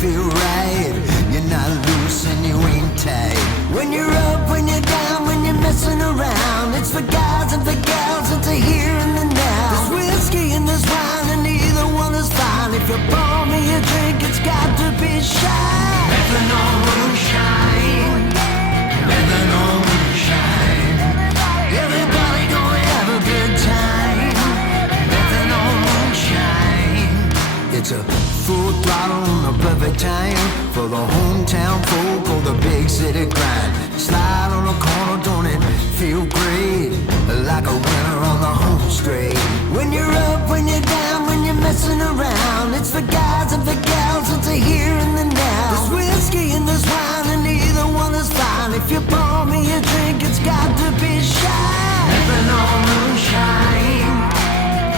feel right. You're not loose and you ain't tight. When you're up, when you're down, when you're messing around, it's for guys and for gals, it's a here and the now. There's whiskey and there's wine and either one is fine. If you pour me a drink, it's got to be shine. Methanol moonshine, methanol moonshine. Everybody gonna have a good time. Methanol moonshine. It's a full throttle on the perfect time for the hometown folk or the big city grind. Slide on a corner, don't it feel great? Like a winner on the home straight. When you're up, when you're down, when you're messing around, it's for guys and for gals, it's a here and the now. There's whiskey and there's wine and either one is fine. If you pour me a drink, it's got to be shine. Methanol moonshine,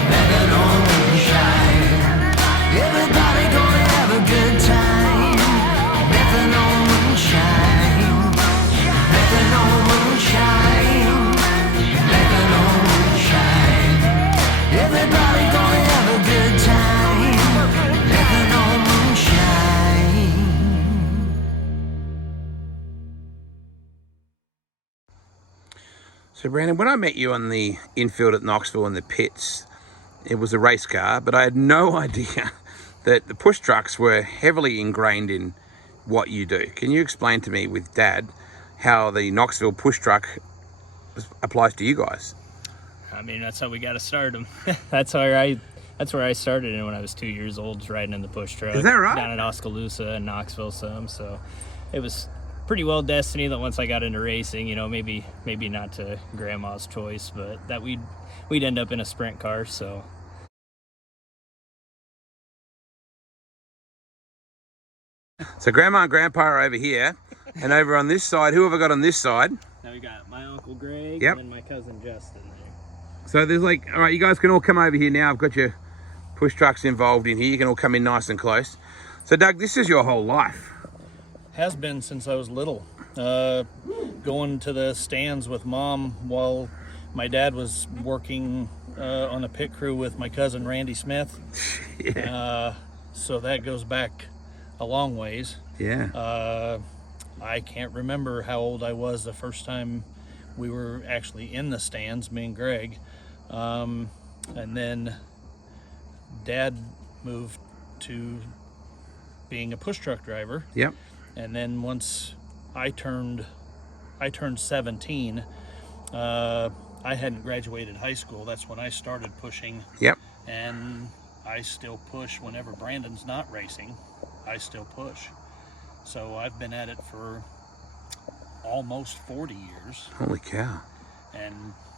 methanol moonshine. Everybody gonna have a good time. Methanol moonshine, methanol moonshine, methanol moonshine. Everybody gonna have a good time. Methanol moonshine. So Brandon, when I met you on the infield at Knoxville in the pits, it was a race car, but I had no idea that the push trucks were heavily ingrained in what you do. Can you explain to me with Dad how the Knoxville push truck applies to you guys? I mean, that's how we got to start them. That's where I started in when I was 2 years old, riding in the push truck. Is that right? Down at Oskaloosa and Knoxville some. So it was pretty well destiny that once I got into racing, you know, maybe not to grandma's choice, but that we'd end up in a sprint car. So Grandma and Grandpa are over here, and over on this side, who have I got on this side? now we got my Uncle Greg Yep. and my cousin Justin there. So there's like, all right, you guys can all come over here now. I've got your push trucks involved in here. You can all come in nice and close. So Doug, this is your whole life. Has been since I was little. Going to the stands with Mom while my dad was working on a pit crew with my cousin Randy Smith. Yeah. So that goes back a long ways. Yeah. I can't remember how old I was the first time we were actually in the stands, me and Greg. And then Dad moved to being a push truck driver. Yep. And then once I turned 17, I hadn't graduated high school. That's when I started pushing. Yep. And I still push whenever Brandon's not racing. I still push. So I've been at it for almost 40 years. Holy cow. And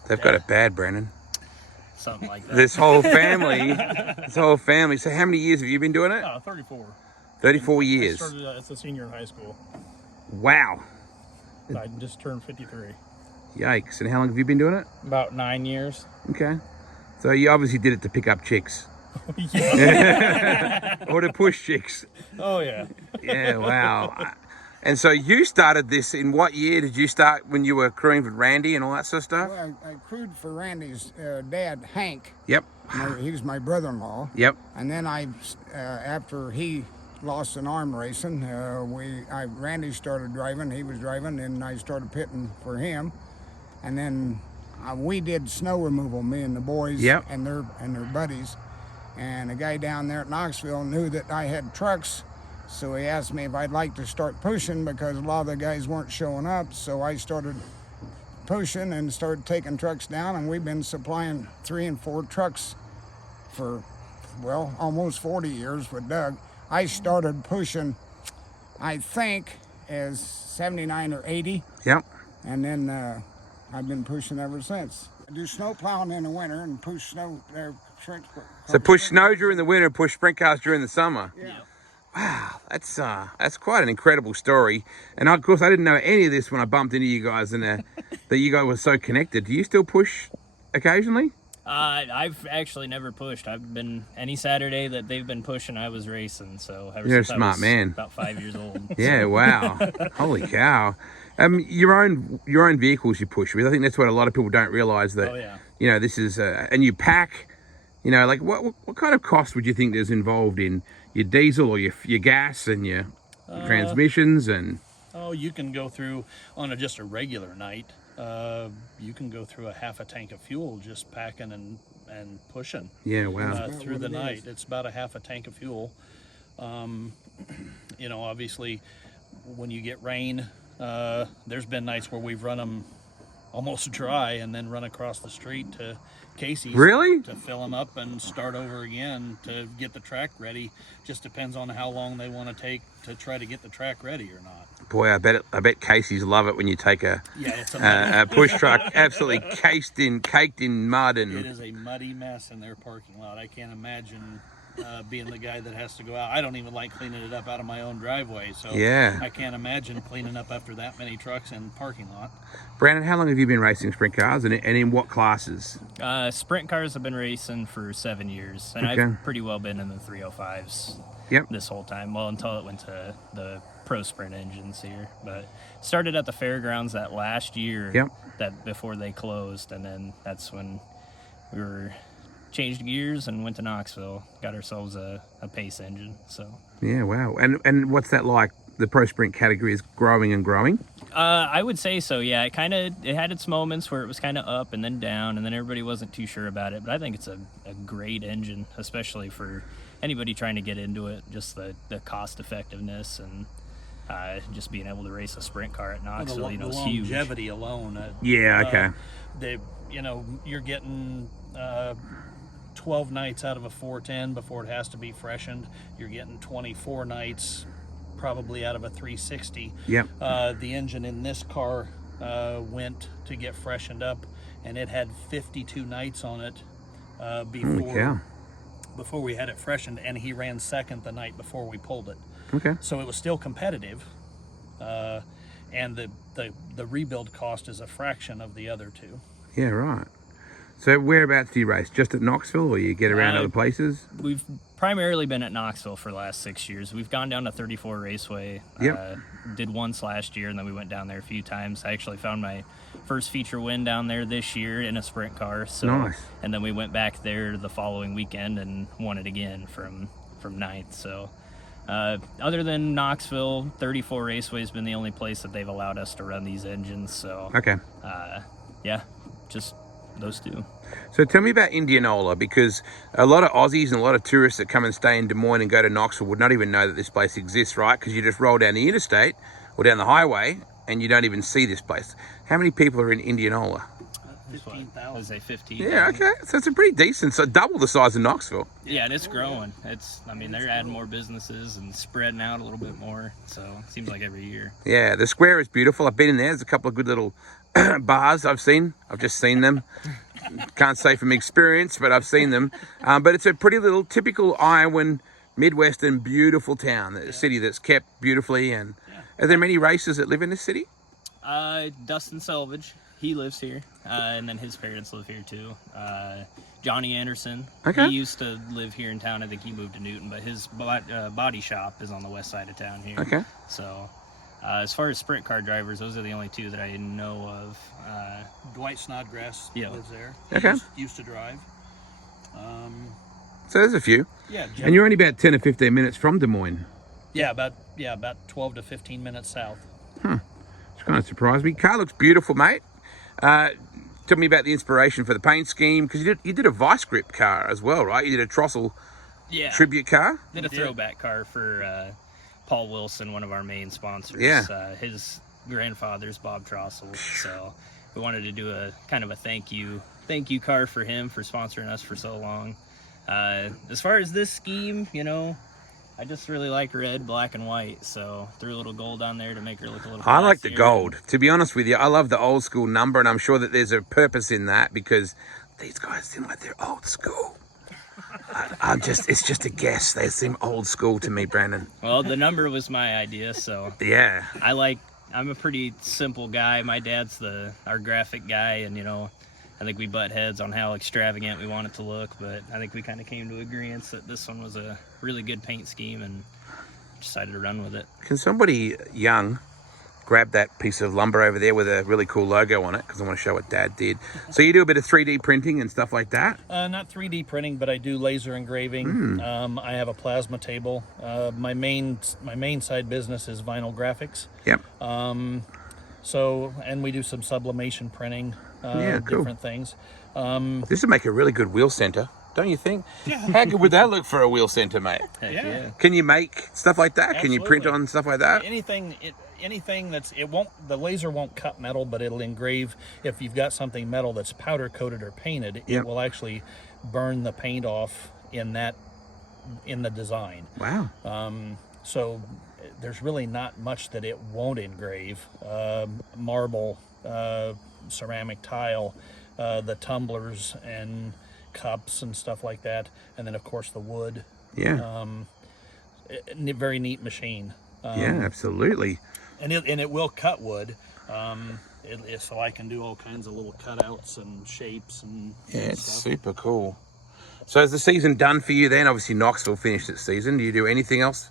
They've got it bad, Brandon. something like that. This whole family. So how many years have you been doing it? 34. 34 I years. started as a senior in high school. Wow. I just turned 53. Yikes. And how long have you been doing it? About 9 years. Okay. So you obviously did it to pick up chicks. Yeah. Or to push chicks. Oh, yeah. Yeah, wow. And so you started this in what year? Did you start when you were crewing with Randy and all that sort of stuff? Well, I crewed for Randy's dad, Hank. Yep. He was my brother-in-law. Yep. And then after he lost an arm racing, Randy started driving. He was driving, and I started pitting for him. And then we did snow removal, me and the boys. Yep. and their buddies. And a guy down there at Knoxville knew that I had trucks, so he asked me if I'd like to start pushing because a lot of the guys weren't showing up. So I started pushing and started taking trucks down, and we've been supplying 3 and 4 trucks for, well, almost 40 years with Doug. I started pushing, I think, as 79 or 80. Yep. And then I've been pushing ever since. I do snow plowing in the winter and push snow there. So push snow during the winter and push sprint cars during the summer. Yeah. Wow, that's quite an incredible story. And of course, I didn't know any of this when I bumped into you guys and that you guys were so connected. Do you still push occasionally? I've actually never pushed. I've been any Saturday that they've been pushing, I was racing. So ever You're a since I smart was man. about 5 years old. Yeah, wow. Holy cow. Your own vehicles you push with. I think that's what a lot of people don't realize that. Oh, yeah. You know, this is and you pack. You know, like what kind of cost would you think there's involved in your diesel or your gas and your transmissions and? Oh, you can go through on just a regular night. You can go through a half a tank of fuel just packing and pushing. Yeah, wow. Through the night. It's about a half a tank of fuel. You know, obviously, when you get rain, there's been nights where we've run them almost dry and then run across the street to Casey's. Really? To fill them up and start over again to get the track ready. Just depends on how long they want to take to try to get the track ready or not. Boy, I bet Casey's love it when you take a It's push truck absolutely caked in mud It and. is a muddy mess in their parking lot. I can't imagine being the guy that has to go out. I don't even like cleaning it up out of my own driveway, so Yeah. I can't imagine cleaning up after that many trucks in parking lot. Brandon, how long have you been racing sprint cars and in what classes? Sprint cars have been racing for 7 years, and Okay. I've pretty well been in the 305s Yep. this whole time. Well, until it went to the Pro Sprint engines here. But started at the fairgrounds that last year, Yep. that before they closed, and then that's when we changed gears and went to Knoxville, got ourselves a pace engine. So Yeah, wow. And what's that like? The pro sprint category is growing and growing. I would say so. Yeah, it had its moments where it was kind of up and then down, and then everybody wasn't too sure about it. But I think it's a great engine, especially for anybody trying to get into it. Just the cost effectiveness and just being able to race a sprint car at Knoxville, The is huge. longevity alone. Yeah, okay. You're getting 12 nights out of a 410 before it has to be freshened. You're getting 24 nights probably out of a 360. Yep. The engine in this car went to get freshened up, and it had 52 nights on it before we had it freshened, and he ran second the night before we pulled it. Okay. So it was still competitive, and the rebuild cost is a fraction of the other two. Yeah, right. So whereabouts do you race? Just at Knoxville, or you get around other places? We've primarily been at Knoxville for the last 6 years. We've gone down to 34 Raceway. Yep. Did once last year, and then we went down there a few times. I actually found my first feature win down there this year in a sprint car. So, Nice. And then we went back there the following weekend and won it again from ninth. So other than Knoxville, 34 Raceway has been the only place that they've allowed us to run these engines. So Okay. yeah, just those two. So tell me about Indianola, because a lot of Aussies and a lot of tourists that come and stay in Des Moines and go to Knoxville would not even know that this place exists, right? Because you just roll down the interstate or down the highway and you don't even see this place. How many people are in Indianola? 15,000. I would say 15. Yeah, okay. So it's a pretty decent, so double the size of Knoxville. Yeah, and it's growing. They're adding more businesses and spreading out a little bit more. So it seems like every year. Yeah, the square is beautiful. I've been in there. There's a couple of good little bars I've just seen them. Can't say from experience, but I've seen them. But it's a pretty little typical Iowan, Midwestern, beautiful town. A city that's kept beautifully. And are there many racers that live in this city? Dustin Selvage, he lives here, and then his parents live here too. Johnny Anderson, Okay. he used to live here in town. I think he moved to Newton, but his body shop is on the west side of town here. Okay. So as far as sprint car drivers, those are the only two that I know of. Dwight Snodgrass lives there. Okay. He used to drive. So there's a few. Yeah. And you're only about 10 or 15 minutes from Des Moines. About 12 to 15 minutes south. It's kind of surprised me. Car looks beautiful, mate. Tell me about the inspiration for the paint scheme, because you did a vice grip car as well, right? You did a Trostle tribute car. Did a throwback car for Paul Wilson, one of our main sponsors. Yeah. His grandfather's Bob Trostle. So we wanted to do a kind of a thank you car for him for sponsoring us for so long. As far as this scheme, I just really like red, black, and white, so threw a little gold on there to make her look a little I like the classier. gold. To be honest with you, I love the old school number, and I'm sure that there's a purpose in that, because these guys seem like they're old school. It's just a guess. They seem old school to me, Brandon. Well, the number was my idea, so Yeah. I'm a pretty simple guy. My dad's our graphic guy, and I think we butt heads on how extravagant we want it to look, but I think we kind of came to agreement that this one was a really good paint scheme and decided to run with it. Can somebody young grab that piece of lumber over there with a really cool logo on it because I want to show what Dad did. So you do a bit of 3D printing and stuff like that? Not 3D printing, but I do laser engraving. I have a plasma table. My main side business is vinyl graphics. Yep. And we do some sublimation printing, Yeah, cool. different things. This would make a really good wheel center, don't you think? Yeah. How good would that look for a wheel center, mate? Heck Yeah. yeah. Can you make stuff like that? Can you print Absolutely. on stuff like that? Anything the laser won't cut metal, but it'll engrave. If you've got something metal that's powder coated or painted, Yep. it will actually burn the paint off in the design. Wow. So there's really not much that it won't engrave. Marble, ceramic tile, the tumblers and cups and stuff like that, and then of course the wood. Yeah. Very neat machine. Yeah, absolutely. And it will cut wood. So I can do all kinds of little cutouts and shapes and Yeah, it's stuff. super cool. So is the season done for you then? Obviously Knoxville finished its season. Do you do anything else?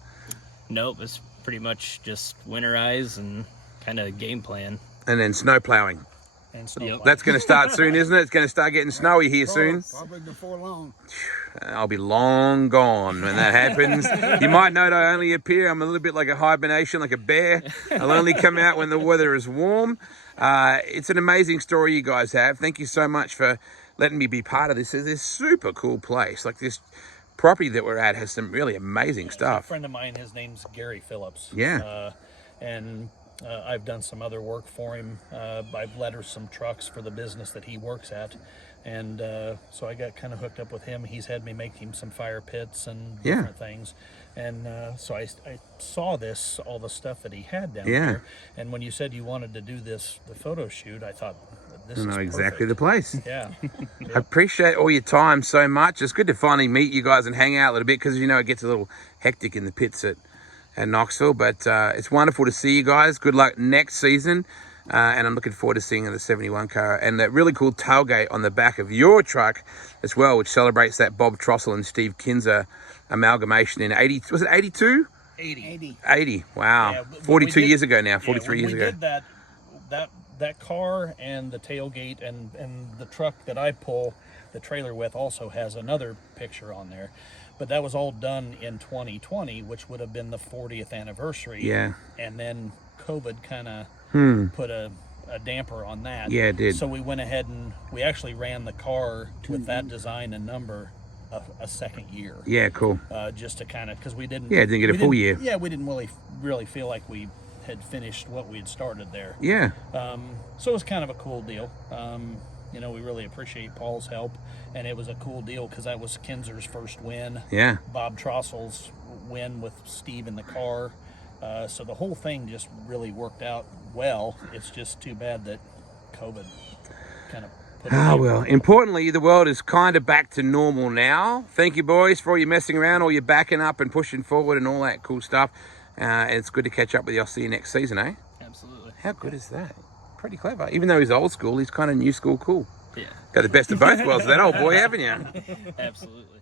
Nope, it's pretty much just winterize and kind of game plan. And then snow plowing. And stuff like That's going to start soon, isn't it? It's going to start getting snowy here soon. Probably before long. I'll be long gone when that happens. You might note I only appear, I'm a little bit like a hibernation, like a bear. I'll only come out when the weather is warm. It's an amazing story you guys have. Thank you so much for letting me be part of this. It's this super cool place. Like this property that we're at has some really amazing A stuff. friend of mine, his name's Gary Phillips. Yeah. I've done some other work for him. I've lettered some trucks for the business that he works at. And so I got kind of hooked up with him. He's had me make him some fire pits and Yeah. different things. And so I saw all the stuff that he had down Yeah. there. And when you said you wanted to do the photo shoot, I thought, this I is know perfect. exactly the place. Yeah. I appreciate all your time so much. It's good to finally meet you guys and hang out a little bit because, it gets a little hectic in the pits at Knoxville. But it's wonderful to see you guys. Good luck next season. And I'm looking forward to seeing the 71 car and that really cool tailgate on the back of your truck as well, which celebrates that Bob Trostle and Steve Kinzer amalgamation in 80. Was it 82? 80. 80. Wow. Yeah, but 42 we did- years ago now. 43 when years we ago. did that car and the tailgate and the truck that I pull the trailer with also has another picture on there. But that was all done in 2020, which would have been the 40th anniversary. Yeah. And then COVID kind of put a damper on that. Yeah, it did. So we went ahead and we actually ran the car with that design and number a second year. Yeah, cool. Just to kind of, because we didn't. Yeah, didn't get a we full didn't- year. Yeah, we didn't really feel like we had finished what we had started there. Yeah. So it was kind of a cool deal. We really appreciate Paul's help, and it was a cool deal because that was Kinzer's first win. Yeah. Bob Trostle's win with Steve in the car. So the whole thing just really worked out well. It's just too bad that COVID kind of put a damper Well, on it. importantly, the world is kind of back to normal now. Thank you, boys, for all your messing around, all your backing up and pushing forward and all that cool stuff. It's good to catch up with you. I'll see you next season, eh? Absolutely. How good is that? Pretty clever. Even though he's old school, he's kind of new school cool. Yeah. Got the best of both worlds with that old boy, haven't you? Absolutely.